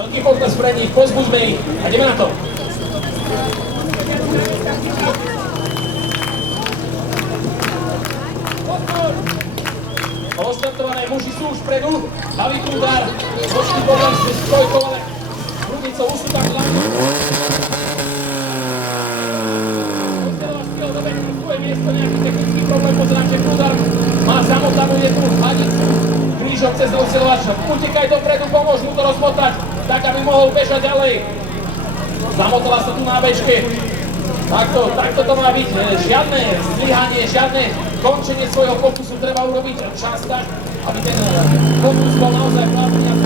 Veľký potles pre nich, pozbuďme ich a ideme na to. Ostartované muži sú už vpredu, dali tu udar, počný problém s trojkou, ale Brudnicou už sú tam hlavne. Oceľová skiel dobehnú svoje miesto, nejaký technický problém, pozerám, že Prudar má samotanú jednu hadicu krížom cez Oceľovač. Utekaj dopredu, pomôž mu to rozmotať, tak aby mohol bežať ďalej. Zamotala sa tu na bečke. Takto to má byť, žiadne zlyhanie, žiadne končenie svojho pokusu treba urobiť čas tak, aby ten pokus bol naozaj platný.